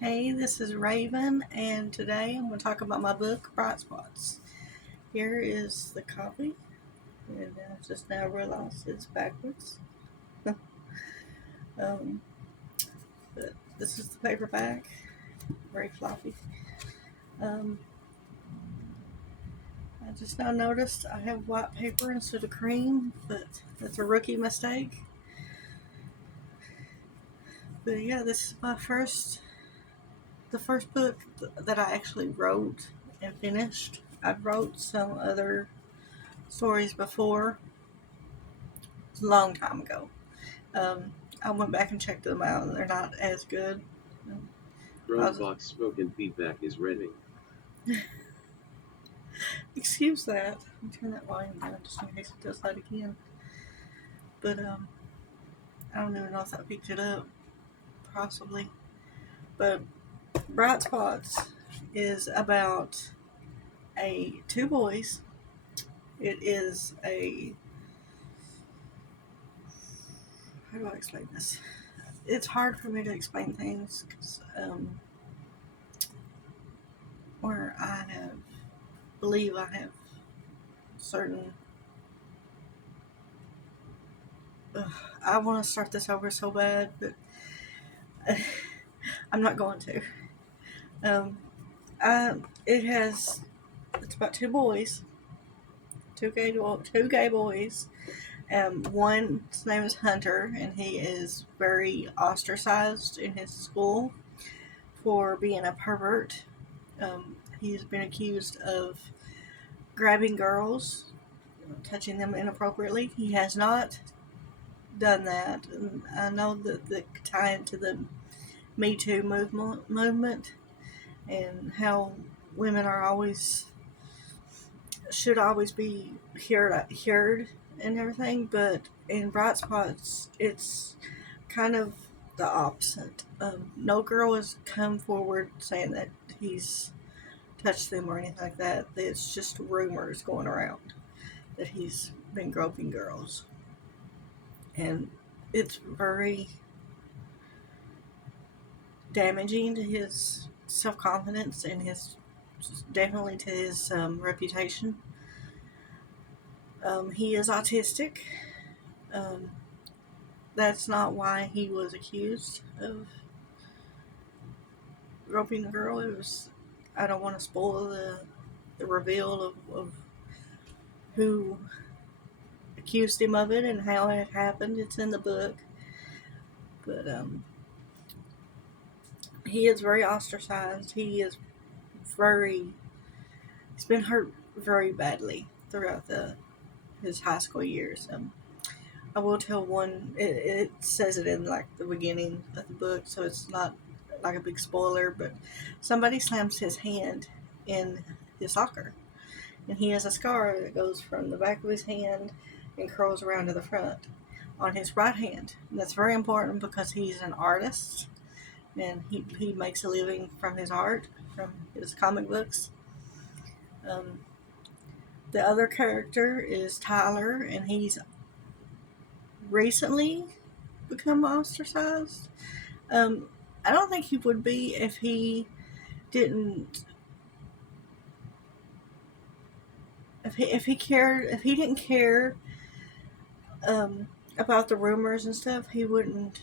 Hey, this is Raven, and today I'm going to talk about my book, Bright Spots. Here is the copy, and I just now realized it's backwards. um, but this is the paperback, very floppy. Um, I just now noticed I have white paper instead of cream, but that's a rookie mistake. But yeah, this is the first book that I actually wrote and finished. I've wrote some other stories before, a long time ago. I went back and checked them out, and they're not as good. I was, Dropbox spoken feedback is ready. excuse that. Let me turn that volume down just in case it does that again. But I don't even know if that picked it up. Possibly. But Bright Spots is about a two boys. It is a how do I explain this? It's hard for me to explain things because where believe I have certain. I want to start this over so bad, but I'm not going to. Um, it has. It's about two boys, two gay boys. One's name is Hunter, and he is very ostracized in his school for being a pervert. He's been accused of grabbing girls, touching them inappropriately. He has not done that. And I know that the tie into the Me Too movement and how women are always should always be heard and everything, but in Bright Spots, it's kind of the opposite. No girl has come forward saying that he's touched them or anything like that. It's just rumors going around that he's been groping girls, and it's very damaging to his self confidence and his definitely to his reputation. He is autistic. Um, that's not why he was accused of groping the girl. It was. I don't want to spoil the reveal of who accused him of it and how it happened. It's in the book, but he is very ostracized. He is very. He's been hurt very badly throughout the his high school years. I will tell one. It says it in like the beginning of the book, so it's not like a big spoiler. But somebody slams his hand in his soccer, and he has a scar that goes from the back of his hand and curls around to the front on his right hand. And that's very important because he's an artist and he makes a living from his art, from his comic books. Um, the other character is Tyler, and he's recently become ostracized. Um, I don't think he would be if didn't if he cared if he didn't care about the rumors and stuff. He wouldn't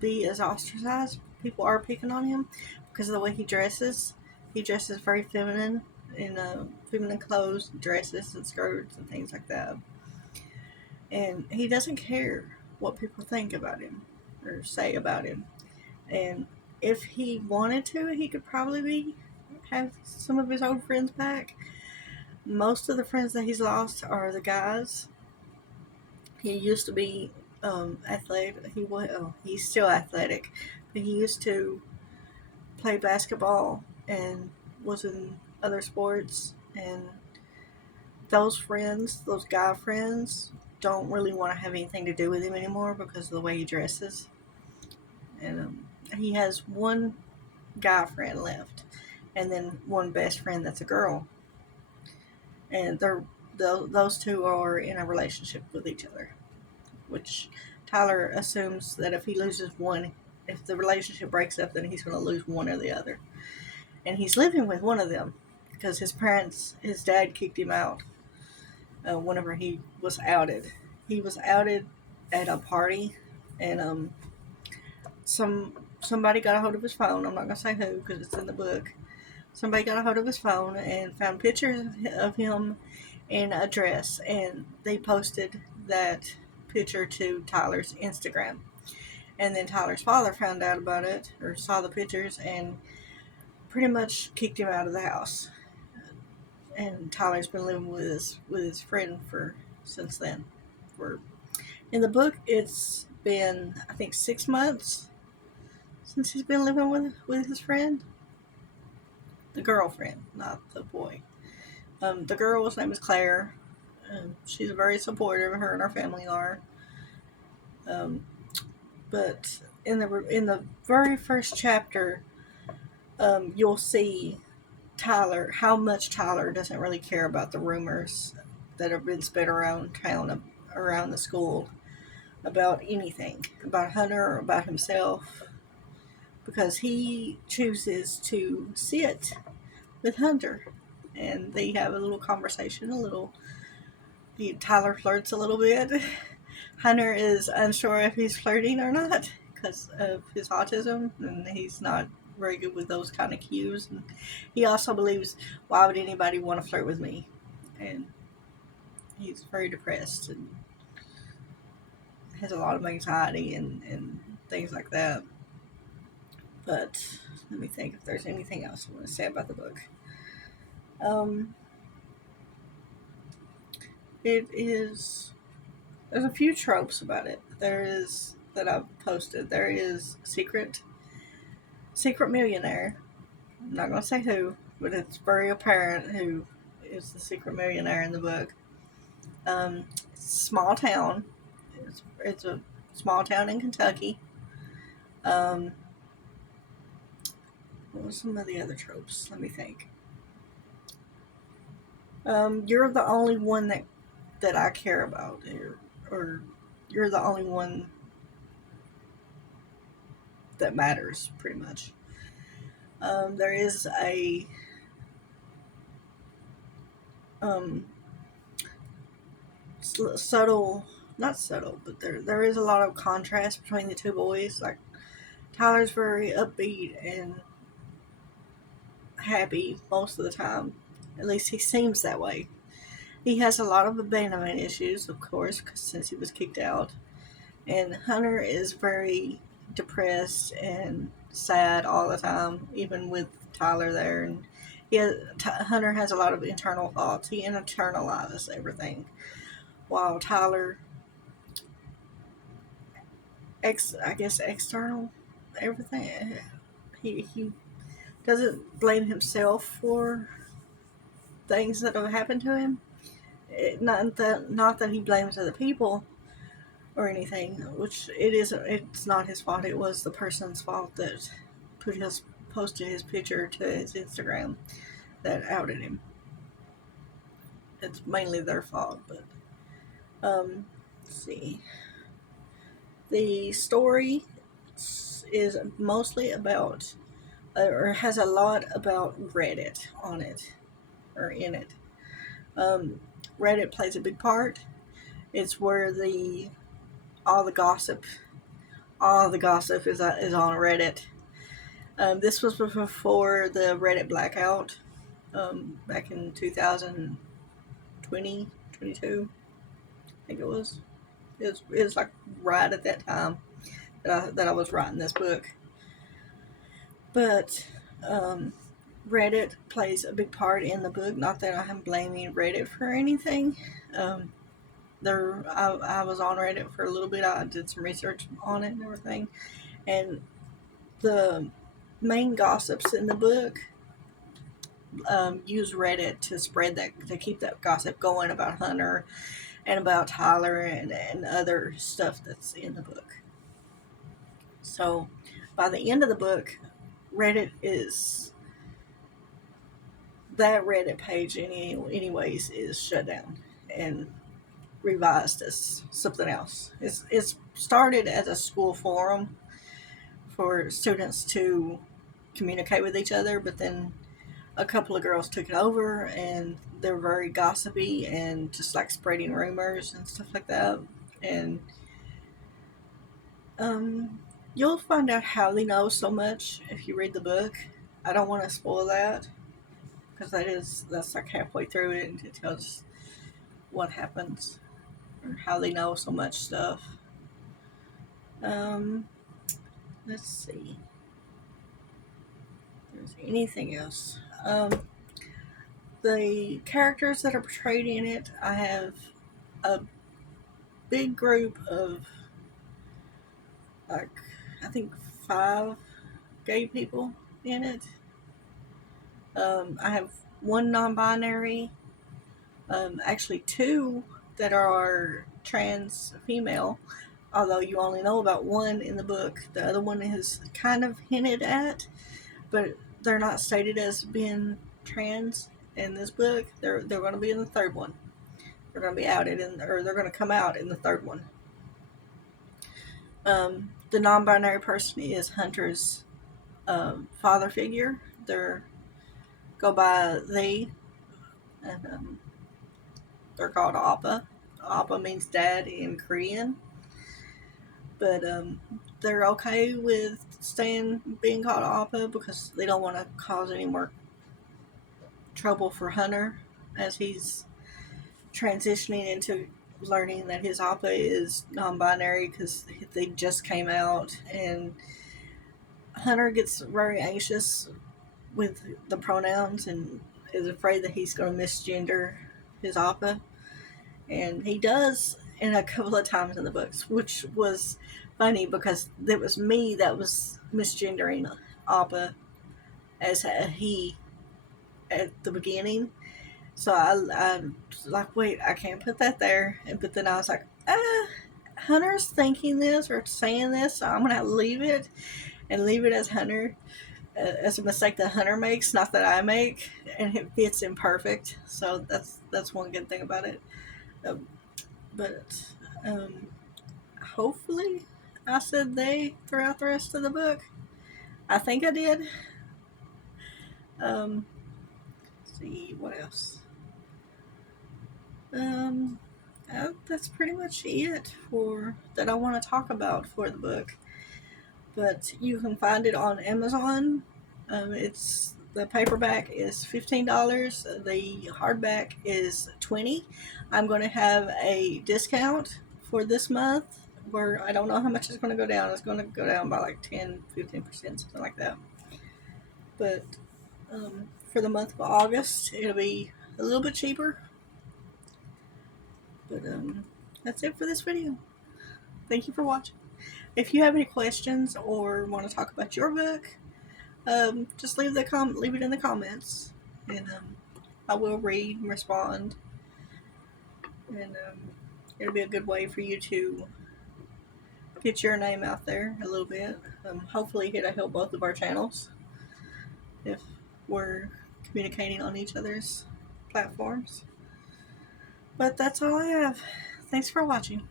be as ostracized. People are picking on him because of the way he dresses. He dresses very feminine in feminine clothes, dresses and skirts and things like that. And he doesn't care what people think about him or say about him. And if he wanted to, he could probably have some of his old friends back. Most of the friends that he's lost are the guys. He used to be athletic. He's still athletic, but he used to play basketball and was in other sports. And those friends, those guy friends, don't really want to have anything to do with him anymore because of the way he dresses. And he has one guy friend left, and then one best friend that's a girl, and those two are in a relationship with each other. Which Tyler assumes that if he loses one, if the relationship breaks up, then he's going to lose one or the other. And he's living with one of them because his dad kicked him out whenever he was outed. He was outed at a party, and somebody got a hold of his phone. I'm not gonna say who because it's in the book. Somebody got a hold of his phone and found pictures of him in a dress, and they posted that picture to Tyler's Instagram. And then Tyler's father found out about it or saw the pictures and pretty much kicked him out of the house. And Tyler's been living with his friend for since then. For in the book, it's been I think 6 months since he's been living with his friend, the girlfriend, not the boy. The girl's name is Claire. She's very supportive. Her and her family are. Um, but in the very first chapter, you'll see Tyler, how much Tyler doesn't really care about the rumors that have been spread around town, around the school, about anything, about Hunter or about himself, because he chooses to sit with Hunter, and they have a little conversation, Tyler flirts a little bit. Hunter is unsure if he's flirting or not because of his autism, and he's not very good with those kind of cues. And he also believes, why would anybody want to flirt with me? And he's very depressed and has a lot of anxiety and things like that. But let me think if there's anything else I want to say about the book. There's a few tropes about it. There is, that I've posted. There is secret millionaire. I'm not going to say who, but it's very apparent who is the secret millionaire in the book. Small town. It's a small town in Kentucky. What were some of the other tropes? Let me think. You're the only one that I care about, or you're the only one that matters, pretty much. There is a subtle, not subtle, but there is a lot of contrast between the two boys. Like, Tyler's very upbeat and happy most of the time. At least he seems that way. He has a lot of abandonment issues, of course, since he was kicked out. And Hunter is very depressed and sad all the time, even with Tyler there. And Hunter has a lot of internal thoughts. He internalizes everything, while Tyler, external everything. He doesn't blame himself for things that have happened to him. Not that he blames other people or anything, which it's not his fault. It was the person's fault that posted his picture to his Instagram that outed him. It's mainly their fault, but let's see. The story is mostly about, or has a lot about Reddit on it, or in it. Reddit plays a big part. It's where all the gossip is on Reddit. This was before the Reddit blackout, back in 2020, 22, I think it was. It was like right at that time that I was writing this book. But Reddit plays a big part in the book. Not that I'm blaming Reddit for anything. I was on Reddit for a little bit. I did some research on it and everything. And the main gossips in the book use Reddit to keep that gossip going about Hunter and about Tyler and other stuff that's in the book. So by the end of the book, that Reddit page anyways is shut down and revised as something else. It's started as a school forum for students to communicate with each other, but then a couple of girls took it over and they're very gossipy and just like spreading rumors and stuff like that. And you'll find out how they know so much if you read the book. I don't want to spoil that because that's like halfway through it and it tells what happens or how they know so much stuff. Um, let's see. If there's anything else. The characters that are portrayed in it, I have a big group of, like, I think 5 gay people in it. I have 1 non-binary, actually 2 that are trans female, although you only know about 1 in the book. The other one is kind of hinted at, but they're not stated as being trans in this book. They're going to be in the 3rd one. They're going to be outed or they're going to come out in the 3rd one. The non-binary person is Hunter's father figure. They're go by they, and they're called Appa. Appa means dad in Korean, but they're okay with being called Appa because they don't want to cause any more trouble for Hunter as he's transitioning into learning that his Appa is non-binary because they just came out, and Hunter gets very anxious with the pronouns and is afraid that he's going to misgender his Appa, and he does in a couple of times in the books, which was funny because it was me that was misgendering Appa as a he at the beginning. So I was like, wait, I can't put that there. But then I was like, Hunter's thinking this or saying this, so I'm going to leave it as Hunter, as a mistake that Hunter makes, not that I make, and it fits in perfect. So that's one good thing about it. But hopefully I said they throughout the rest of the book. I think I did. Let's see, what else? That's pretty much it for that I want to talk about for the book. But you can find it on Amazon. It's the paperback is $15. The hardback is $20. I'm going to have a discount for this month where I don't know how much it's going to go down. It's going to go down by like 10-15%, something like that. But for the month of August, it'll be a little bit cheaper. But that's it for this video. Thank you for watching. If you have any questions or want to talk about your book, just leave it in the comments, and I will read and respond. And it'll be a good way for you to get your name out there a little bit. Hopefully, it'll help both of our channels if we're communicating on each other's platforms. But that's all I have. Thanks for watching.